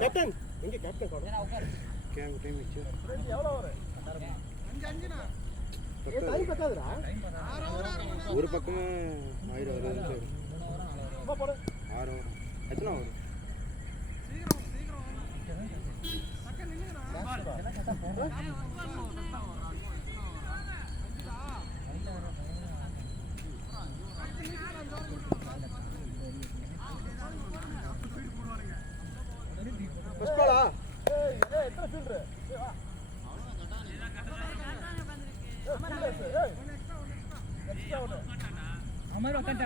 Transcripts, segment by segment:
Captain எங்க captain கோட game time வெச்சு எவ்வளவு வர 5 டைம் பத்தாதுடா ஒரு பக்கம் 1000 வருது ரொம்ப போடு 6 வரும் எத்தனை வரும் சீக்கிரம் பக்கம் நில்லுடா பஸ்பாலா ஏய் எத்தனை ஃபீல்டர் ஏய் வா அமர் உட்கார்ந்து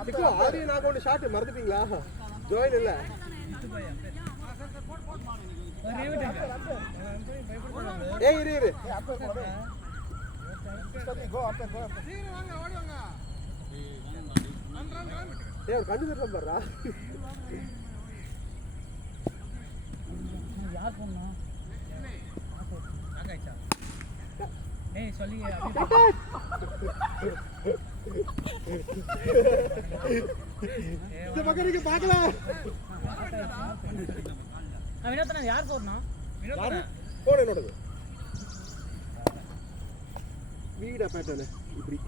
அதுக்கு ஆதி நான் கொண்டு ஷாட் மறந்துட்டீங்களா ஜோயின் இல்ல ஏய் இரு அப்ப போடு சரி கோ அப்ப கோ சீக்கிரம் வாங்க ஓடி வாங்க ஏய் கண்டு வரல பாறா யார் போனா ஆகாய்ச்சா ஏய் சொல்லியே இந்த பக்கருக்கு பார்க்கல வினோதனா யார் போறனா வினோதனா போன் என்னோடது வீடா பேட்டர்ன் இப்படி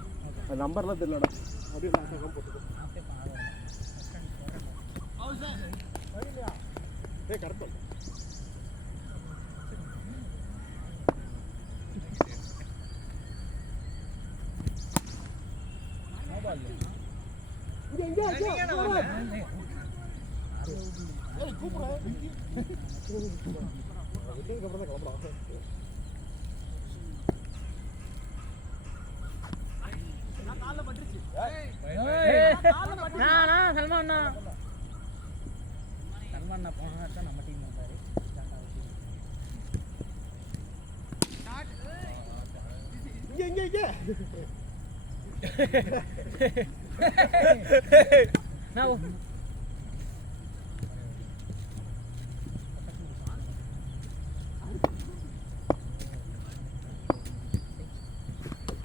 நம்பர்லாம் தெரியலடா அப்படியே நான் போட்டுக்கோ ஏய் கரெக்ட் பண்ணு இங்க ஏய் கூப்டா வெட்டிங்க அப்புறம் தான் கிளம்பறா நான் கால்ல பட்டுச்சு ஏய் நான் சல்மான் போனா தான் நம்ம டீம் வந்தாரு இங்க நான்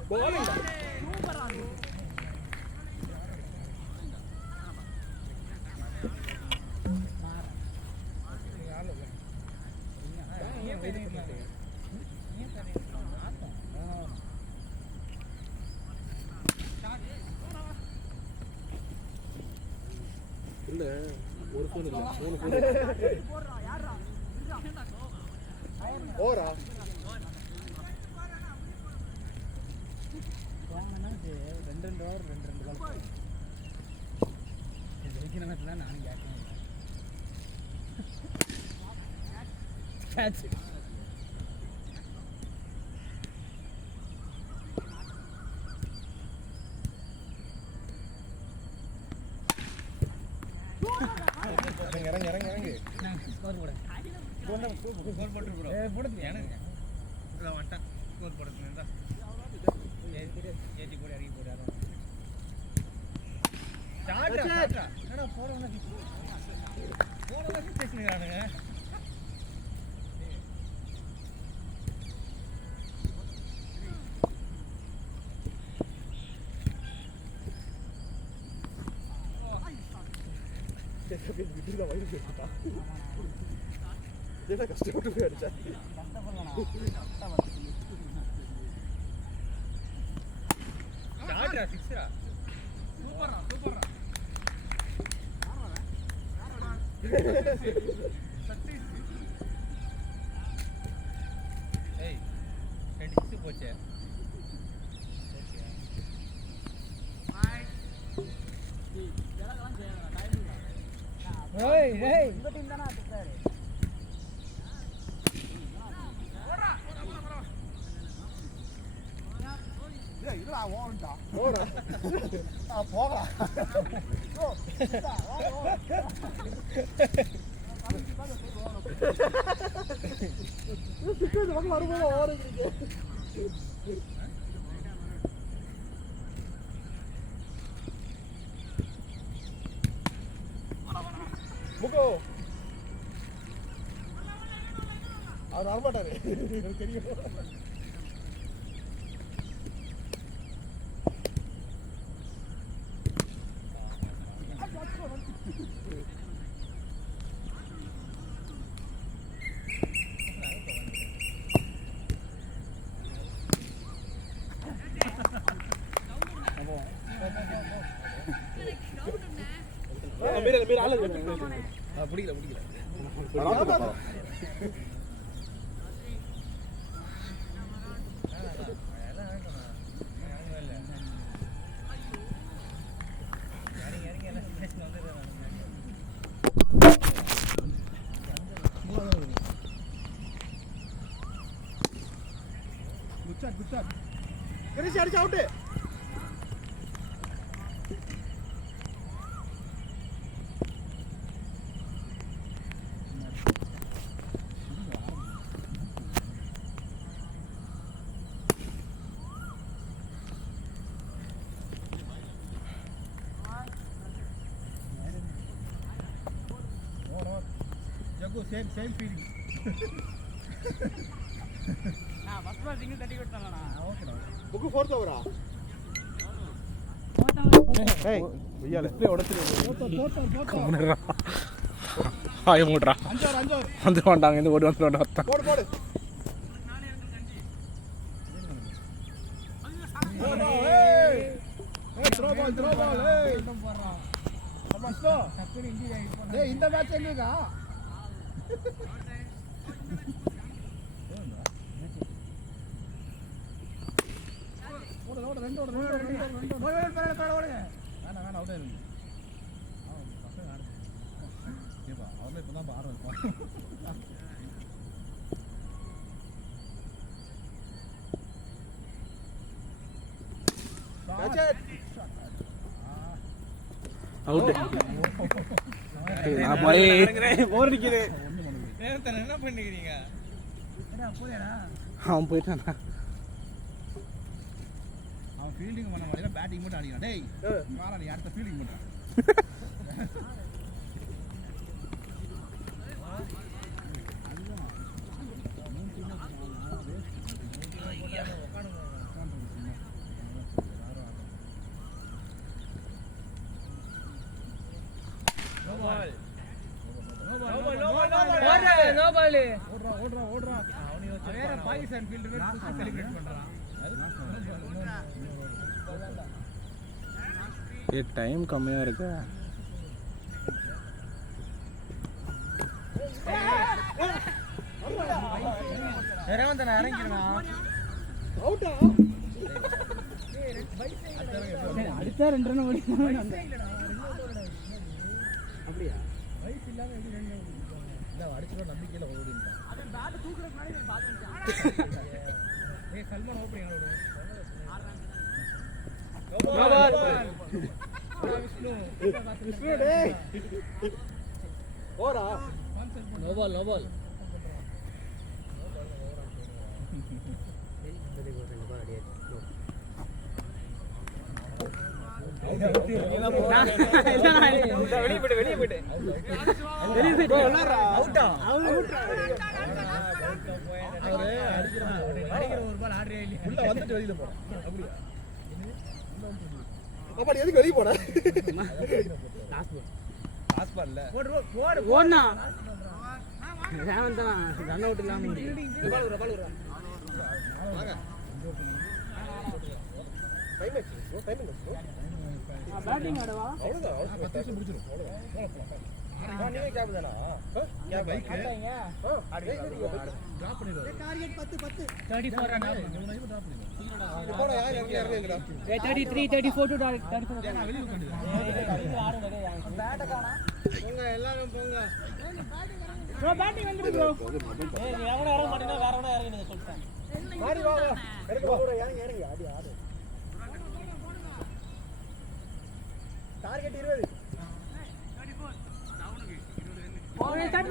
bowling சூப்பரா இல்ல ஒரு ஃபோன் இல்ல மூணு ஃபோன் போறா யாரா ஓரா வாங்கனா 2 ஓவர் 2 பால் இது ஜெயிக்கிற மேட்ச்ல நான் கேட்கணும் கேட்ச் இறங்கு ஸ்கோர் போடு ஸ்கோர் போட்டு ப்ரோ போடுது எனக்கு இத வந்துட்டேன் ஸ்கோர் போடுறதுல ஏத்தி போடு இறங்கி போடு ஸ்டார்ட் என்னடா போறவங்க பேசுறானுங்க விட்டுதான் வயிறு கேட்டா ஏன்னா கஷ்டப்பட்டு போய் அடிச்சா போச்சு ஏய் ஏய் இந்த டீம் தான அடிச்சாரு ஏய் இதுடா ஓடடா ஓடா போடா ஓ டா ஓ இது சிக்கது வந்து வரும்போது ஓடுறீங்க முகோ அவர் வரமாட்டாரு எனக்கு தெரியும் பிடிக்கல பிடிக்கல Good shot. Finish out. Jagu, same feeling. first ball single 30 ಕೊಡ್ತಾನಣ್ಣ. Okay. Book 4th over. Hey, uyale. Display oduthiru. கம்முனுடா. ஆய மூட்றா. வந்து வாண்டாங்க இந்த ஓடி வந்து வந்தா. போடு. Hey, throw ball. Hey. Come on, slow. Hey, இந்த மேட்ச் எங்கடா? ரெண்டு வேணாம் அவுட் ஆயிருங்க. பசங்க கேப்பா அவர்ல இப்பதான் ஆர்வம் இருப்பான். அவுட். நான் போய் போர் அடிக்குது. நேரத்தை என்ன பண்ணிக்கிறீங்க? அவன் போயிட்டானா? அவன் ஃபீல்டிங் பண்ண மாதிரி பேட்டிங் மட்டும் அடிக்கிறான். டேய் மாறா நீ அடுத்த ஃபீல்டிங் பண்ற. ஓடுறா. வேற பாகிஸ்தான் ஃபீல்டர் செலிப்ரேட் பண்றான். ஏ டைம் கம்மியா இருக்கு. ரேவந்த் நான் இறங்கிடுறா. அவுட்டா? அடுத்த 2 ரன் ஓடினான். அப்படியே வயசு இல்லாம எப்படி 2 இல்ல அடிச்சுற நம்பிக்கையில ஓடிட்டான். அது பேட் தூக்குறதுக்கு முன்னாடி நான் பாத்துட்டேன். ஏய் சல்மான் ஓபனிங் ஆடுறா. விஷ்ணு டேய். ஓடா. No ball. வெளியே போயிட்டு அவுட்டா அடிக்கிற ஒரு பால் ஆடுறே இல்ல உள்ள வந்துட்டு வெளியில போறா. அப்படியே அப்படி எதுக்கு வெளிய போற? பாஸ் பால்ல ஓடுனா ரேவந்த் ரன் அவுட் இல்லாம பால் விடுறா. வாங்க. டைம் பேட்டிங் ஆடவா அவ்வளவுதான். 10 நிமிஷம் முடிச்சிரும். அவ்வளவுதான். நீங்க கேப் தானா? கேப் பைக் ஆடுங்க டிராப் பண்ணிடுவாரு. டார்கெட் 10 34 ரன் இவனை டிராப் பண்ணிடுவாரு. போடா யார் எங்க இறங்குங்கடா. 33 34 to 34 நான் வெளிய உட்கார்ந்துட்டேன். ஆடுங்க டேய் பேட் காணா போங்க எல்லாரும் போங்க. ப்ரோ பேட்டிங் வந்து ப்ரோ ஏய் நீ எவன இறங்க மாட்டீனா வேற எவன இறங்கி நீங்க சொல்றேன் மாடி வா எடுங்க வா இறங்கி ஆடு. டார்கெட் 20.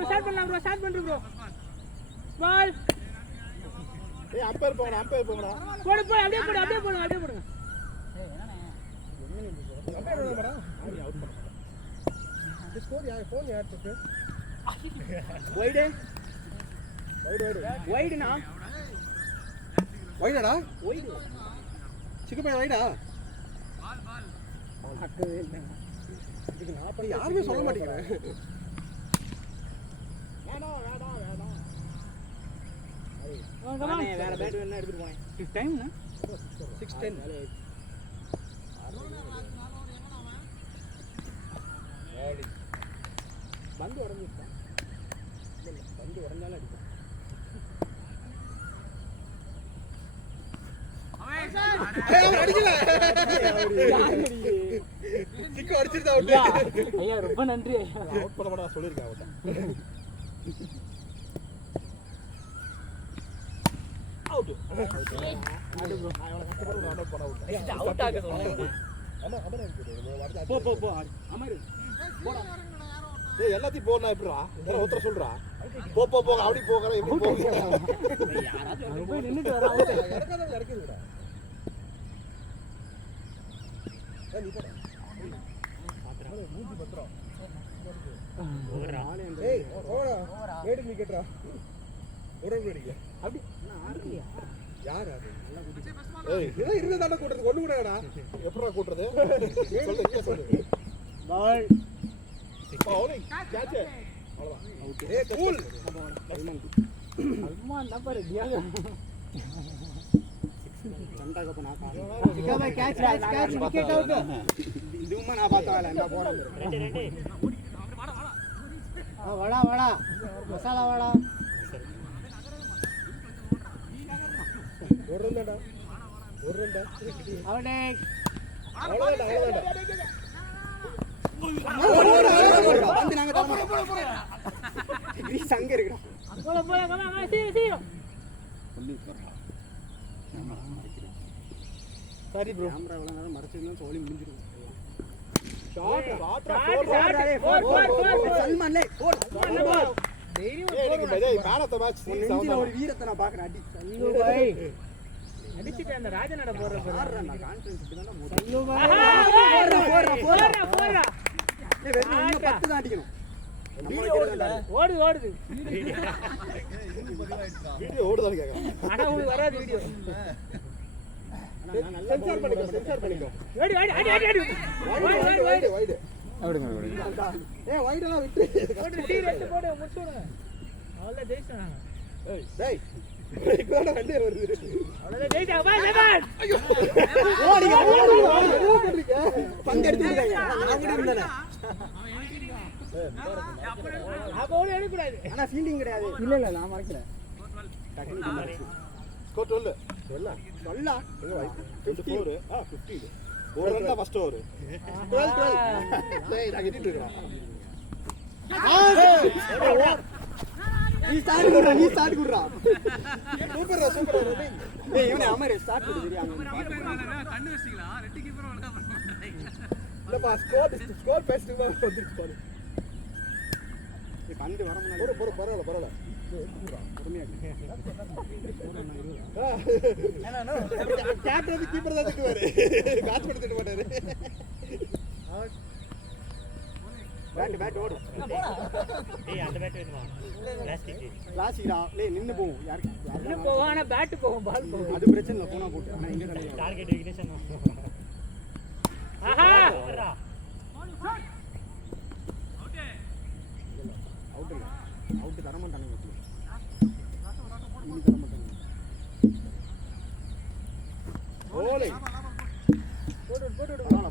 ஸ்டார்ட் பண்ணலாம் ப்ரோ ஸ்டார்ட் பண்ணு ப்ரோ பால் ஏய் அம்பையர் போங்கடா போடு அப்படியே போடுங்க ஏய் என்னண்ணே அம்பையர் போங்கடா அவுட் பண்ணு. ஸ்கோர் யார் ஃபோன் யார் தட்டு? வைடுனா வைடா சிக்கு பை வைடா. பால் அக்கவே இல்ல யாருமே சொல்ல மாட்டேங்கிறேன். வேற பேட் வேணா எடுத்துட்டு போறேன். டைம் 6:10 பந்து உடஞ்சிருக்கான். பந்து உடஞ்சாலும் அடிப்பான். ஐயா ரொம்ப நன்றி அவுட் பண்ண மாட்டா சொல்லிருக்கேன் அவட்ட. அவுட். ஆடு ப்ரோ. நான் அவன கஷ்டப்பட்டு ரன் அவுட் பண்ண விட்டேன். அவுட் ஆக சொன்னேன். ஆமா அமர் இருக்கு. போ அமர் போடா. டேய் எல்லாத்தையும் போறனா எப்படிடா? இதெல்லாம் ஒருத்தர சொல்றா. போ அப்படி போங்கற எப்படி போங்க. யாராவது போய் நின்னுட்டு வரா அவுட். இறக்குதுடா. நீ போடா. பாத்துறா. மூஞ்சி பத்றோம். ஓவரா. ஏய் ஓவரா. வேடி விக்கெட்ரா. ஓடவே அடிக்க. அப்படி நான் ஆடுறியா? யார் அது? நல்லா குட்டி. ஏய் இதெல்லாம் இருந்த தாண்ட கூட்றது ஒண்ணு கூடடா. எப்பறா கூட்றது? சொல்லு. பால். Bowling catch. அவ்வளவுதான். அவுட். ஏய் கூல். அல்மான் நம்பர் டியாகோ. சண்டா கப்ப நான் காணோம். சிக்காம கேட்ச் விக்கெட் அவுட். இதுவுமா நான் பார்த்தவள இந்த போறேன். ரெண்டு. வடா. மசாலா வடா. ஒரு ரன்டா. அவனே. அவ்வளவுதான். வந்து நாங்க தர மாட்டோம். நீ சங்க இருக்குடா. போல கமா சீரோ. சரி ப்ரோ. கேமரா எவ்வளவு நேரம் மறைச்சிருந்தா சோலி முடிஞ்சிரும். ஷாட். சல்மான் லே. எனக்கு பஜாய் மேன் ஆஃப் தி மேட்ச் நெஞ்சில ஒரு வீரத்தை நான் பார்க்கறேன். அடி சல்லு பாய். அடிச்சிட்டு அந்த ராஜனட போற பாரு. நான் கான்ஃபிடன்ஸ் இப்பதான் நான் சல்லு பாய். போறா. ஏய் வெறும் இன்னும் 10 தான் அடிக்கணும். ஓடுது. வீடியோ ஓடுதான்னு கேக்குறேன். ஆனா உங்களுக்கு வராது வீடியோ. சென்சார் பண்ணிக்கோ. அடி. வைட். அப்படிங்க ஏய் வைட் எல்லாம் விட்டு. டீ போடு முடிச்சுடுங்க. அவ்வளவு ஜெயிச்சாங்க. டேய் இப்போட ரெண்டு வருது. அவ்வளவு ஜெயிச்சாங்க. பாய். ஐயோ. ஓடிங்க. பங்கு எடுத்துட்டாங்க. நான் இருந்தானே. அப்ப ஓடி எடுக்க கூடாது. ஆனா ஃபீல்டிங் கிடையாது. இல்ல நான் மறக்கல. ஸ்கோர் 12. சொல்லா எங்க வை 24 50 ஒரு ரன் தான் ஃபர்ஸ்ட் ஓவர் 12 டேய் நான் கிட்டிட்டு இருக்கேன். நீ ஸ்டார்ட் குடுறா சூப்பர் ரன்னிங். டேய் இவனே அமரே ஸ்டார்ட் குடு தெரியாங்க. கண்ணு வச்சிங்களா? ரெட்டி கீப்பர் வந்தா இல்லப்பா ஸ்கோர் பேஸ்ட் வந்துச்சு பாரு. ஏய் பந்து வர முன்னாடி பரவாயில்ல கேப்டன் கீப்பர் தான் திட்டுவாரு. மேட்ச் பண்ண திட்ட மாட்டாரு. பேட் ஓடு. டேய் அந்த பேட் வேணுமா? கிளாசிக்டா. டேய் நின்னு போவும். நின்னு போவோம் ஆனா பேட் போவும் பால் போவும். அது பிரச்சனை இல்ல போனா போடு. ஆனா எங்க கிடையாது. டார்கெட் விக்னேஷன். ஆஹா. அவுட் தர மாட்டாங்க. ஓலே போடு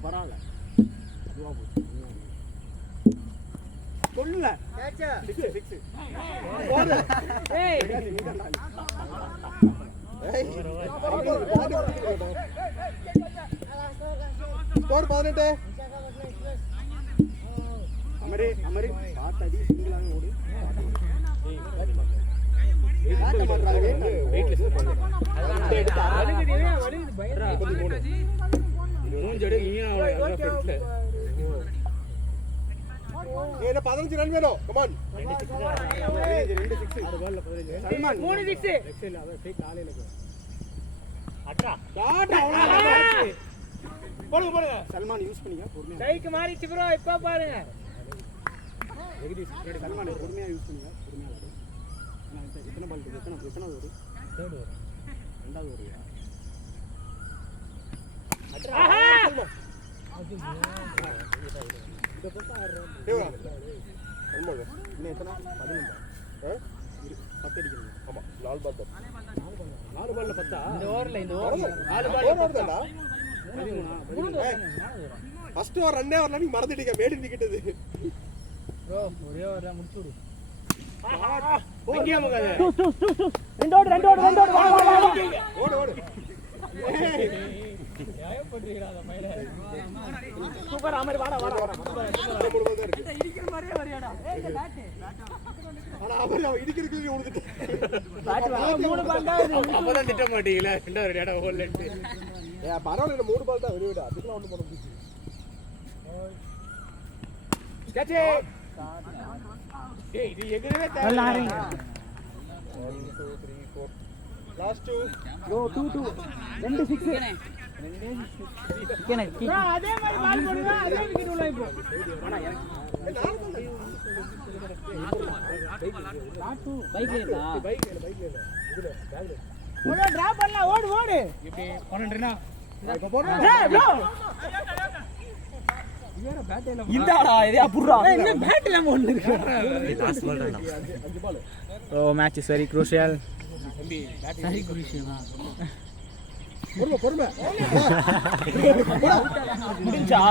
பரவாயில்ல. அதுவா போச்சு. சொல்லுல கேட்சா 6 போடு. ஏய் ஸ்கோர் 18. அமரே பாத்தடி சிங்கிளாங்க ஓடு. பேட் பண்றாங்க. வெயிட்லெஸ் வலிக்குது பயங்கர. 33 ஏனா 15 ரன் வேணும். கம் ஆன் 2 6 6 பால்ல 15. சல்மான் 3 6 இல்ல அத சை காலையில அட்ரா டாட் அவ்வளவு போடுங்க சல்மான் யூஸ் பண்ணிங்க பொறுமையா. கைக்கு மாறிச்சு ப்ரோ இப்ப பாருங்க. சல்மான் பொறுமையா யூஸ் பண்ணுங்க. பொறுமையா விளையாடு. நான் எத்தனை பால் இருக்கு? எத்தனை ஓவர்? Third over. ரெண்டாவது ஓவர். அட்ரா இன்னும் எத்தனை 15 10 அடிக்கணும். ஆமா 4 பால் தான். 4 பால்ல 10 இந்த ஓவர்ல 4 தான்டா. ஃபர்ஸ்ட் ஓவர் ரன்னே வரல, நீ மறந்துட்டீங்க. மேடி நிக்கிட்டது ப்ரோ ஒரே ஓவரா முடிச்சு விடு. எங்கேயா மகாதே? ரெண்டு ஓடு ஓடு ஓடு. சூப்பர் ஆமரி வாடா மூணு பால் தான் இருக்கு. இடிக்கிற மாதிரியே வரியாடா. ஆனா அவன் இடிக்கிறதுக்கு ஓடுது. பேட் வாங்க 3 பால் தான் இது. அப்பதான் திட்ட மாட்டீங்களா ரெண்டாவது இடம் ஓடலன்ட்டு பரவாயில்ல 3 பால் தான் விட. அதுக்கெல்லாம் ஒண்ணும் பண்ண முடியாது. கேட்ச். டேய் இது எங்கவே நல்லா ஆறீங்க. 1 2 3 4 லாஸ்ட் 2 கோ 2 2 6 கேனே ப்ரோ அதே மாதிரி பால் போடுங்க. அதே விக்கெட் உள்ள இப்போ பைக்ல இதுல பேக்ல ஓடு டிராப் பண்ணலாம். ஓடு இப்படி 12 இப்ப போறோம். ஏய் ப்ரோ இந்தாடா இதே புர்ரா என்ன பேட் இல்லாம ஒண்ணு இருக்கு. லாஸ்ட் பால் தான் 5 ball. So match is very crucial. சரி குருஷியா பொறுமை முடிஞ்சா